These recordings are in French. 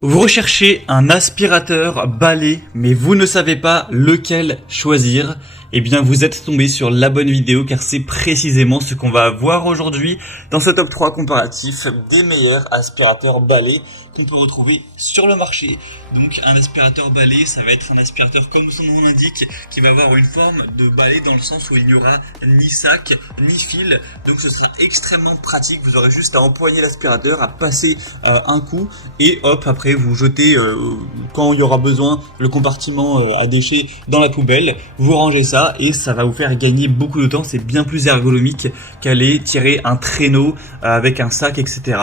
Vous recherchez un aspirateur balai, mais vous ne savez pas lequel choisir. Eh bien, vous êtes tombé sur la bonne vidéo car c'est précisément ce qu'on va voir aujourd'hui dans ce top 3 comparatif des meilleurs aspirateurs balai qu'on peut retrouver sur le marché. Donc, un aspirateur balai, ça va être un aspirateur comme son nom l'indique, qui va avoir une forme de balai dans le sens où il n'y aura ni sac, ni fil. Donc, ce sera extrêmement pratique. Vous aurez juste à empoigner l'aspirateur, à passer un coup et hop, après vous jetez quand il y aura besoin le compartiment à déchets dans la poubelle, vous rangez ça et ça va vous faire gagner beaucoup de temps. C'est bien plus ergonomique qu'aller tirer un traîneau avec un sac, etc.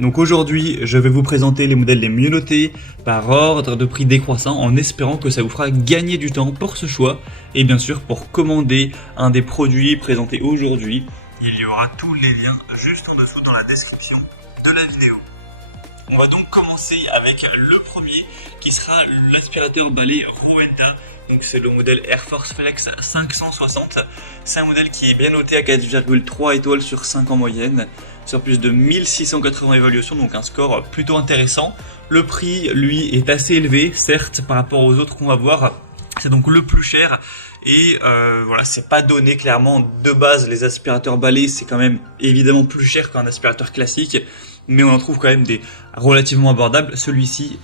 Donc aujourd'hui, je vais vous présenter les modèles les mieux notés par ordre de prix décroissant en espérant que ça vous fera gagner du temps pour ce choix. Et bien sûr, pour commander un des produits présentés aujourd'hui, il y aura tous les liens juste en dessous dans la description de la vidéo. On va donc commencer avec le premier qui sera l'aspirateur balai Rowenta. Donc c'est le modèle Air Force Flex 560. C'est un modèle qui est bien noté à 4,3 étoiles sur 5 en moyenne, sur plus de 1680 évaluations, donc un score plutôt intéressant. Le prix, lui, est assez élevé, certes, par rapport aux autres qu'on va voir. C'est donc le plus cher et voilà, c'est pas donné clairement de base. Les aspirateurs balais, c'est quand même évidemment plus cher qu'un aspirateur classique, mais on en trouve quand même des relativement abordables. Celui-ci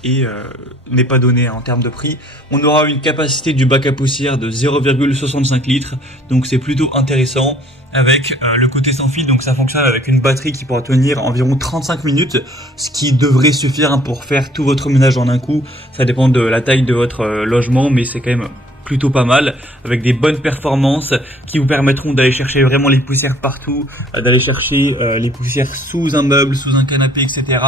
n'est pas donné en termes de prix. On aura une capacité du bac à poussière de 0,65 litres, donc c'est plutôt intéressant. Avec le côté sans fil, donc ça fonctionne avec une batterie qui pourra tenir environ 35 minutes, ce qui devrait suffire pour faire tout votre ménage en un coup. Ça dépend de la taille de votre logement, mais c'est quand même plutôt pas mal, avec des bonnes performances qui vous permettront d'aller chercher vraiment les poussières partout, d'aller chercher les poussières sous un meuble, sous un canapé, etc.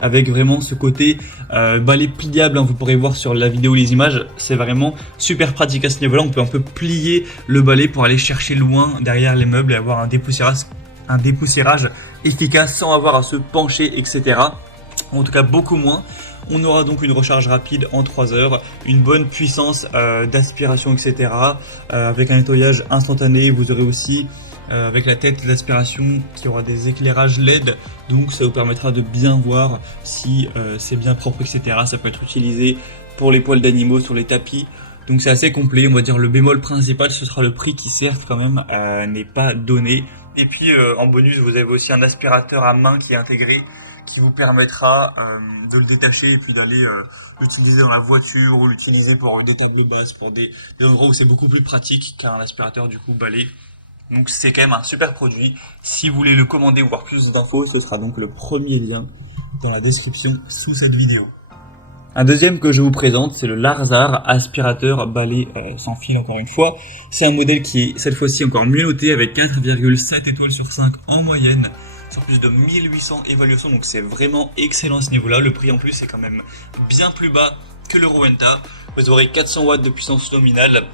Avec vraiment ce côté balai pliable, hein, vous pourrez voir sur la vidéo les images, c'est vraiment super pratique à ce niveau-là. On peut un peu plier le balai pour aller chercher loin derrière les meubles et avoir un dépoussiérage efficace sans avoir à se pencher, etc. En tout cas beaucoup moins. On aura donc une recharge rapide en 3 heures, une bonne puissance d'aspiration, etc. Avec un nettoyage instantané. Vous aurez aussi avec la tête d'aspiration qui aura des éclairages LED, donc ça vous permettra de bien voir si c'est bien propre, etc. Ça peut être utilisé pour les poils d'animaux sur les tapis. Donc c'est assez complet. On va dire le bémol principal, ce sera le prix qui certes quand même n'est pas donné. Et puis en bonus, vous avez aussi un aspirateur à main qui est intégré, qui vous permettra de le détacher et puis d'aller l'utiliser dans la voiture ou l'utiliser pour des tables basses, pour des endroits où c'est beaucoup plus pratique qu'un aspirateur du coup balai. Donc c'est quand même un super produit. Si vous voulez le commander ou voir plus d'infos, ce sera donc le premier lien dans la description sous cette vidéo. Un deuxième que je vous présente, c'est le Larzar aspirateur balai sans fil encore une fois. C'est un modèle qui est cette fois-ci encore mieux noté avec 4,7 étoiles sur 5 en moyenne, sur plus de 1800 évaluations, donc c'est vraiment excellent à ce niveau-là. Le prix en plus est quand même bien plus bas que le Rowenta. Vous aurez 400 watts de puissance nominale,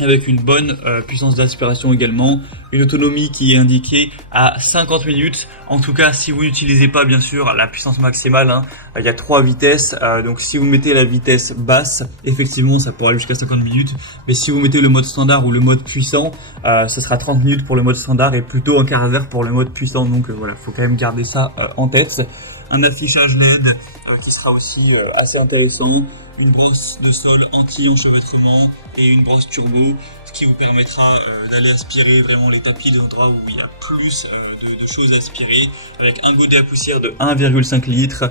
avec une bonne puissance d'aspiration également, une autonomie qui est indiquée à 50 minutes. En tout cas, si vous n'utilisez pas bien sûr la puissance maximale, hein, il y a 3 vitesses, donc si vous mettez la vitesse basse, effectivement ça pourra aller jusqu'à 50 minutes, mais si vous mettez le mode standard ou le mode puissant, ce sera 30 minutes pour le mode standard et plutôt un quart d'heure pour le mode puissant, donc voilà, faut quand même garder ça en tête. Un affichage LED qui sera aussi assez intéressant, une brosse de sol anti-enchevêtrement et une brosse turbo, ce qui vous permettra d'aller aspirer vraiment les tapis des endroits où il y a plus de choses à aspirer, avec un godet à poussière de 1,5 litres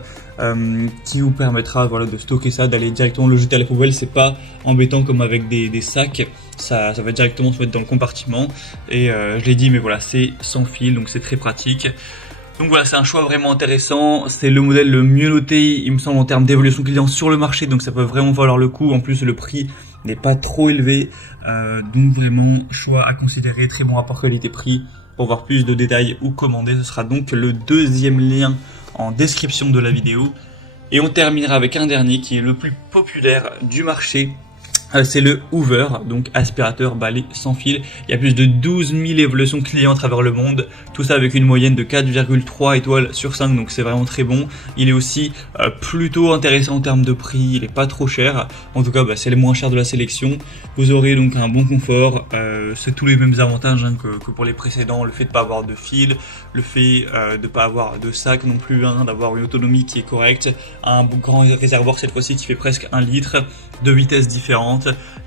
qui vous permettra voilà, de stocker ça, d'aller directement le jeter à la poubelle. C'est pas embêtant comme avec des sacs, ça va directement se mettre dans le compartiment et je l'ai dit, mais voilà, c'est sans fil, donc c'est très pratique. Donc voilà, c'est un choix vraiment intéressant, c'est le modèle le mieux noté, il me semble, en termes d'évolution client sur le marché, donc ça peut vraiment valoir le coup. En plus, le prix n'est pas trop élevé, donc vraiment, choix à considérer, très bon rapport qualité-prix. Pour voir plus de détails ou commander, ce sera donc le deuxième lien en description de la vidéo. Et on terminera avec un dernier qui est le plus populaire du marché, C'est le Hoover, donc aspirateur balai sans fil. Il y a plus de 12 000 évaluations clients à travers le monde. Tout ça avec une moyenne de 4,3 étoiles sur 5, donc c'est vraiment très bon. Il est aussi plutôt intéressant en termes de prix, il est pas trop cher. En tout cas, c'est le moins cher de la sélection. Vous aurez donc un bon confort. C'est tous les mêmes avantages que pour les précédents. Le fait de pas avoir de fil, le fait de pas avoir de sac non plus, d'avoir une autonomie qui est correcte. Un grand réservoir cette fois-ci qui fait presque 1 litre, de vitesses différentes.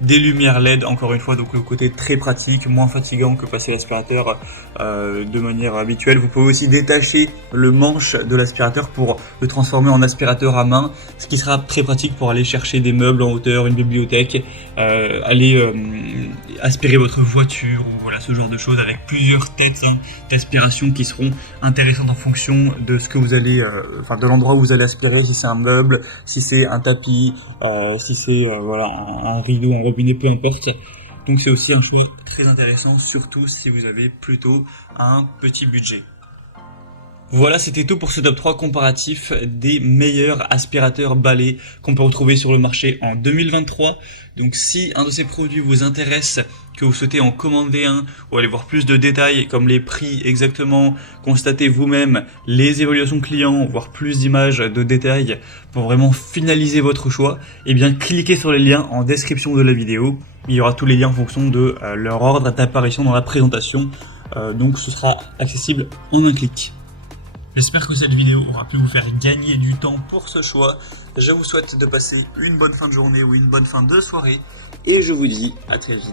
Des lumières LED encore une fois, donc le côté très pratique, moins fatigant que passer l'aspirateur de manière habituelle. Vous pouvez aussi détacher le manche de l'aspirateur pour le transformer en aspirateur à main, ce qui sera très pratique pour aller chercher des meubles en hauteur, une bibliothèque, aller aspirer votre voiture ou voilà ce genre de choses, avec plusieurs têtes d'aspiration qui seront intéressantes en fonction de ce que vous allez, de l'endroit où vous allez aspirer, si c'est un meuble, si c'est un tapis, si c'est un rideau, un robinet, peu importe. Donc c'est aussi un choix très intéressant, surtout si vous avez plutôt un petit budget. Voilà, c'était tout pour ce top 3 comparatif des meilleurs aspirateurs balais qu'on peut retrouver sur le marché en 2023. Donc si un de ces produits vous intéresse, que vous souhaitez en commander un ou aller voir plus de détails comme les prix exactement, constater vous-même les évaluations clients, voir plus d'images, de détails pour vraiment finaliser votre choix, eh bien cliquez sur les liens en description de la vidéo. Il y aura tous les liens en fonction de leur ordre d'apparition dans la présentation. Donc ce sera accessible en un clic. J'espère que cette vidéo aura pu vous faire gagner du temps pour ce choix. Je vous souhaite de passer une bonne fin de journée ou une bonne fin de soirée et je vous dis à très vite.